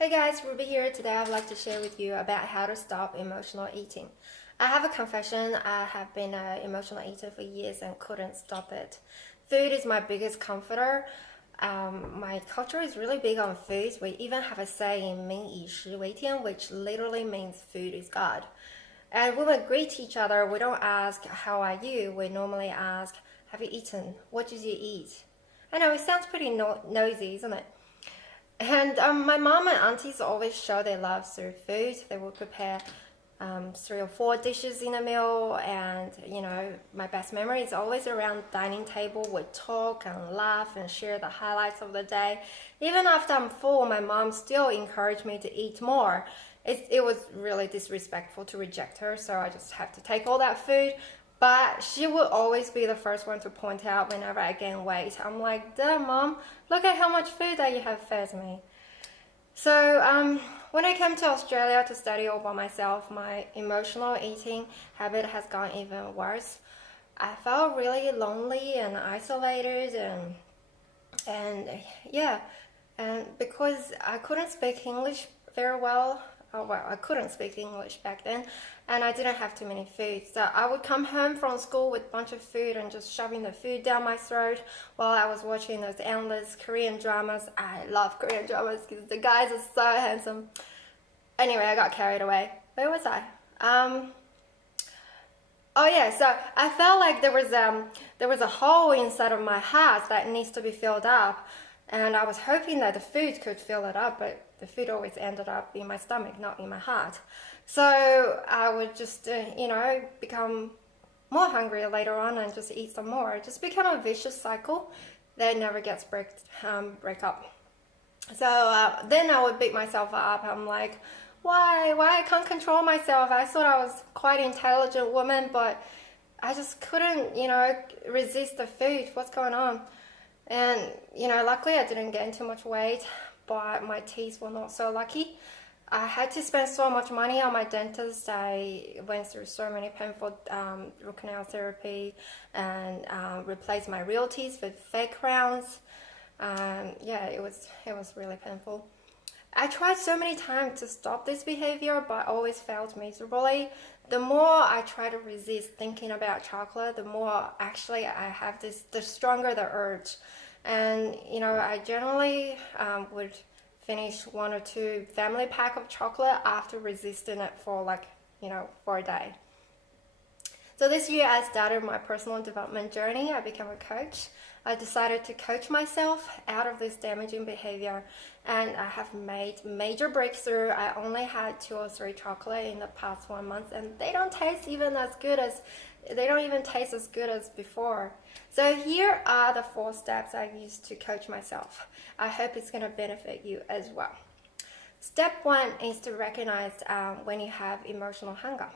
Hey guys, Ruby here. Today I'd like to share with you about how to stop emotional eating. I have a confession. I have been an emotional eater for years and couldn't stop it. Food is my biggest comforter. My culture is really big on food. We even have a saying, 民以食为天, which literally means food is God. And when we greet each other, we don't ask, how are you? We normally ask, have you eaten? What did you eat? I know it sounds pretty nosy, isn't it? And my mom and aunties always show their love through food. They will prepare 3 or 4 dishes in a meal, and my best memory is always around the dining table. We talk and laugh and share the highlights of the day. Even after I'm full, my mom still encouraged me to eat more. It was really disrespectful to reject her, so I just have to take all that food. But she would always be the first one to point out whenever I gain weight. I'm like, damn, mom, look at how much food that you have fed me. So when I came to Australia to study all by myself, my emotional eating habit has gone even worse. I felt really lonely and isolated, and yeah, and because I couldn't speak English very well. Well, I couldn't speak English back then, and I didn't have too many foods. So I would come home from school with a bunch of food and just shoving the food down my throat while I was watching those endless Korean dramas. I love Korean dramas because the guys are so handsome. Anyway, I got carried away. Where was I? Oh yeah, so I felt like there was a hole inside of my heart that needs to be filled up, and I was hoping that the food could fill it up, but the food always ended up in my stomach, not in my heart. So I would just, become more hungry later on and just eat some more. It just became a vicious cycle that never gets break up. So then I would beat myself up. I'm like, why I can't control myself? I thought I was quite an intelligent woman, but I just couldn't, resist the food. What's going on? And, luckily I didn't gain too much weight, but my teeth were not so lucky. I had to spend so much money on my dentist. I went through so many painful root canal therapy and replaced my real teeth with fake crowns. It was really painful. I tried so many times to stop this behavior, but always failed miserably. The more I try to resist thinking about chocolate, the more actually I have the stronger the urge. And, I generally would finish 1 or 2 family pack of chocolate after resisting it for for a day. So this year I started my personal development journey. I became a coach. I decided to coach myself out of this damaging behavior, and I have made major breakthrough. I only had 2 or 3 chocolate in the past 1 month, and they don't even taste as good as before. So here are the 4 steps I used to coach myself. I hope it's going to benefit you as well. Step 1 is to recognize when you have emotional hunger.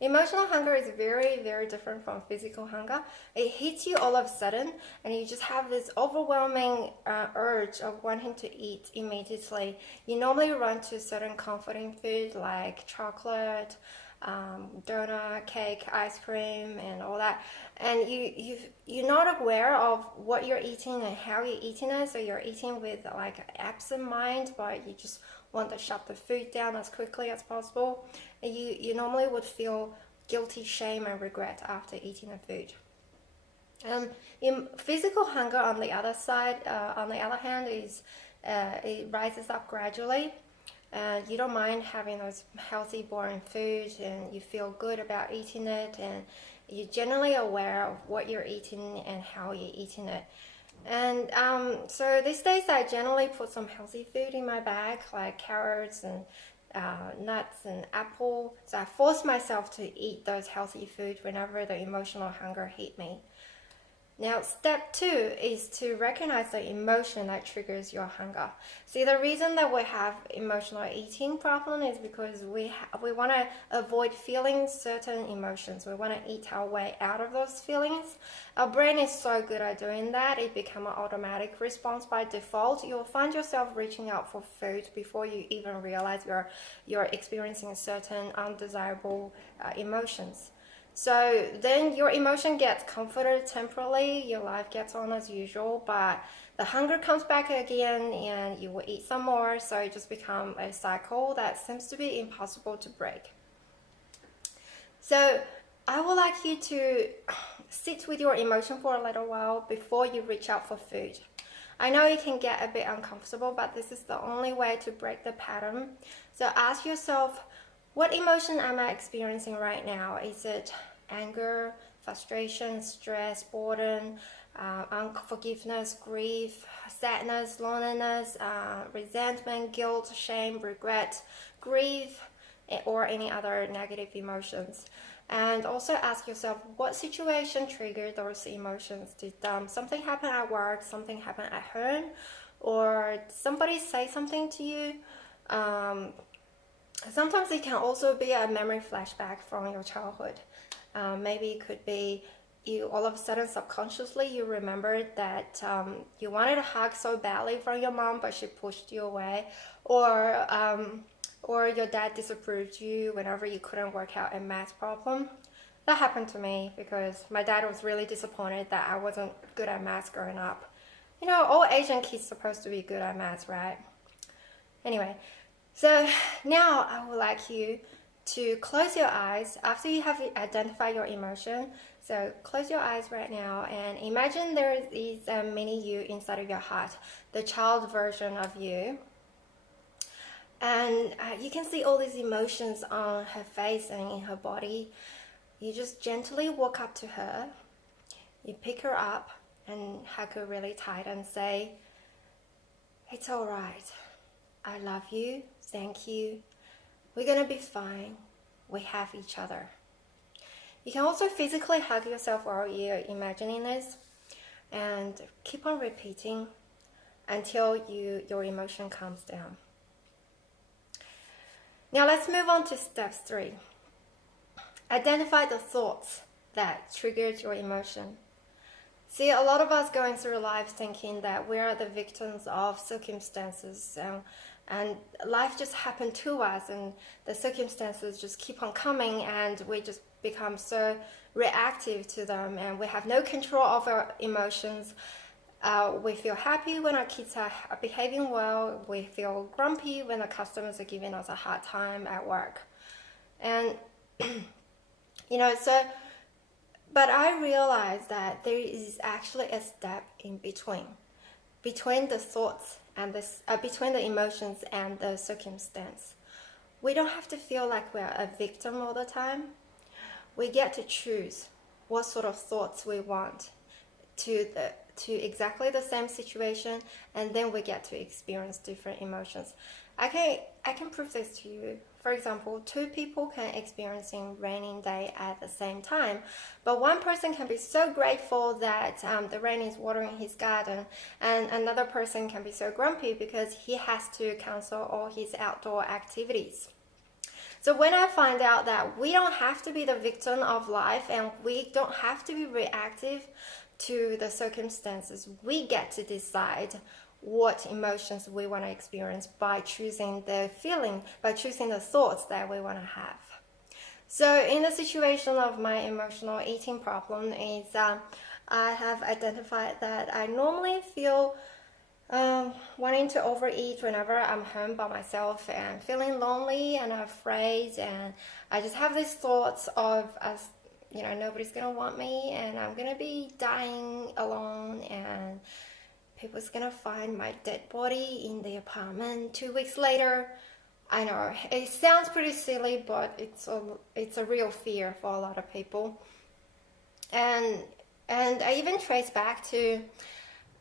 Emotional hunger is very, very different from physical hunger. It hits you all of a sudden, and you just have this overwhelming urge of wanting to eat immediately. You normally run to certain comforting food like chocolate, donut, cake, ice cream, and all that. And you're not aware of what you're eating and how you're eating it, so you're eating with like an absent mind, but you just want to shut the food down as quickly as possible. And you normally would feel guilty, shame, and regret after eating the food. In physical hunger, on the other hand, is it rises up gradually. You don't mind having those healthy, boring foods, and you feel good about eating it, and you're generally aware of what you're eating and how you're eating it. And so these days I generally put some healthy food in my bag, like carrots and nuts and apple. So I force myself to eat those healthy foods whenever the emotional hunger hit me. Now, step 2 is to recognize the emotion that triggers your hunger. See, the reason that we have emotional eating problem is because we want to avoid feeling certain emotions. We want to eat our way out of those feelings. Our brain is so good at doing that, it becomes an automatic response by default. You'll find yourself reaching out for food before you even realize you're experiencing certain undesirable emotions. So then your emotion gets comforted temporarily, your life gets on as usual, but the hunger comes back again and you will eat some more. So it just becomes a cycle that seems to be impossible to break. So I would like you to sit with your emotion for a little while before you reach out for food. I know it can get a bit uncomfortable, but this is the only way to break the pattern. So ask yourself, what emotion am I experiencing right now? Is it anger, frustration, stress, boredom, unforgiveness, grief, sadness, loneliness, resentment, guilt, shame, regret, grief, or any other negative emotions? And also ask yourself, what situation triggered those emotions? Did something happen at work, something happen at home, or somebody say something to you? Sometimes it can also be a memory flashback from your childhood. Maybe it could be you all of a sudden subconsciously you remembered that you wanted a hug so badly from your mom, but she pushed you away, or your dad disapproved you whenever you couldn't work out a math problem. That happened to me because my dad was really disappointed that I wasn't good at math growing up. You know, all Asian kids supposed to be good at math, right? Anyway, so now I would like you to close your eyes after you have identified your emotion. So close your eyes right now and imagine there is a mini you inside of your heart, the child version of you. And you can see all these emotions on her face and in her body. You just gently walk up to her, you pick her up and hug her really tight and say, "It's all right. I love you. Thank you. We're gonna be fine. We have each other." You can also physically hug yourself while you're imagining this and keep on repeating until your emotion calms down. Now let's move on to step 3. Identify the thoughts that triggered your emotion. See, a lot of us going through life thinking that we are the victims of circumstances, and life just happened to us, and the circumstances just keep on coming, and we just become so reactive to them, and we have no control of our emotions. We feel happy when our kids are behaving well. We feel grumpy when the customers are giving us a hard time at work. And, but I realized that there is actually a step in between the thoughts and between the emotions and the circumstance. We don't have to feel like we're a victim all the time. We get to choose what sort of thoughts we want to exactly the same situation, and then we get to experience different emotions. I can prove this to you. For example, 2 people can experiencing raining day at the same time, but one person can be so grateful that the rain is watering his garden, and another person can be so grumpy because he has to cancel all his outdoor activities. So when I find out that we don't have to be the victim of life and we don't have to be reactive to the circumstances, we get to decide what emotions we want to experience by choosing the feeling, by choosing the thoughts that we want to have. So in the situation of my emotional eating problem is I have identified that I normally feel wanting to overeat whenever I'm home by myself and feeling lonely and afraid, and I just have these thoughts of nobody's gonna want me and I'm gonna be dying alone and people's gonna find my dead body in the apartment 2 weeks later. I know it sounds pretty silly, but it's a real fear for a lot of people. And I even trace back to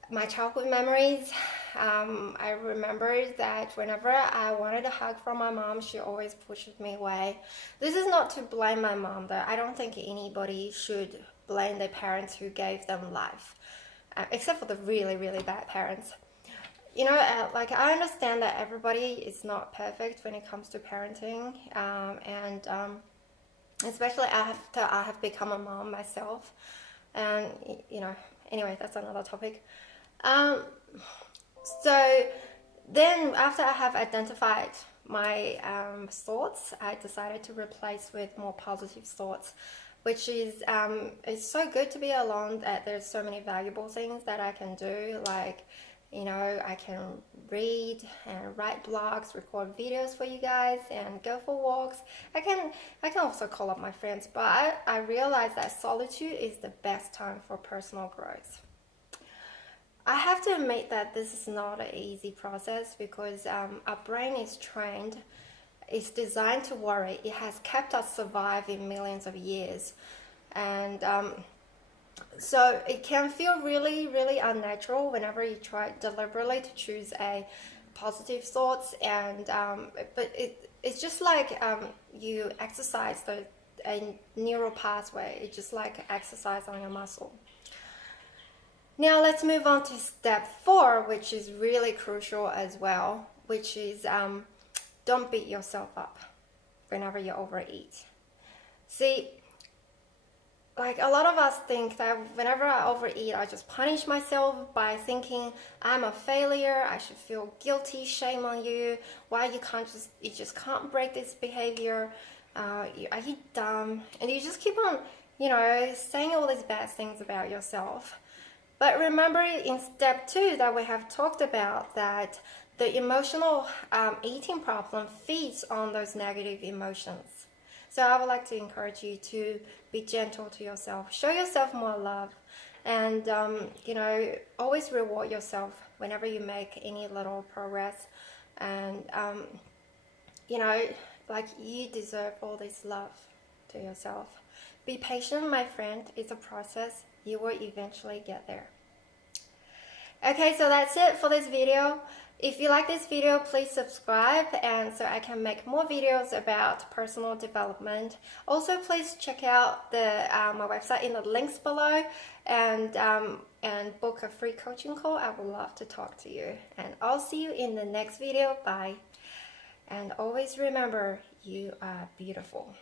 my childhood memories. I remember that whenever I wanted a hug from my mom, she always pushed me away. This is not to blame my mom, though. I don't think anybody should blame their parents who gave them life, except for the really, really bad parents. I understand that everybody is not perfect when it comes to parenting, and especially after I have become a mom myself. And anyway, that's another topic. So then after I have identified my thoughts, I decided to replace with more positive thoughts. which is it's so good to be alone that there's so many valuable things that I can do, like, you know, I can read and write blogs, record videos for you guys, and go for walks. I can also call up my friends, but I realize that solitude is the best time for personal growth. I have to admit that this is not an easy process because our brain is trained, it's designed to worry. It has kept us surviving millions of years, and so it can feel really, really unnatural whenever you try deliberately to choose a positive thoughts, and but it's just like you exercise a neural pathway. It's just like exercise on your muscle. Now let's move on to step 4, which is really crucial as well, which is don't beat yourself up whenever you overeat. See, like a lot of us think that whenever I overeat, I just punish myself by thinking I'm a failure, I should feel guilty, shame on you, why you just can't break this behavior, are you dumb? And you just keep on, you know, saying all these bad things about yourself. But remember in step 2 that we have talked about that the emotional eating problem feeds on those negative emotions. So I would like to encourage you to be gentle to yourself, show yourself more love, and you know, always reward yourself whenever you make any little progress. And you know, like, you deserve all this love to yourself. Be patient, my friend. It's a process. You will eventually get there. Okay, so that's it for this video. If you like this video, please subscribe, and so I can make more videos about personal development. Also, please check out my website in the links below, and book a free coaching call. I would love to talk to you, and I'll see you in the next video. Bye. And always remember, you are beautiful.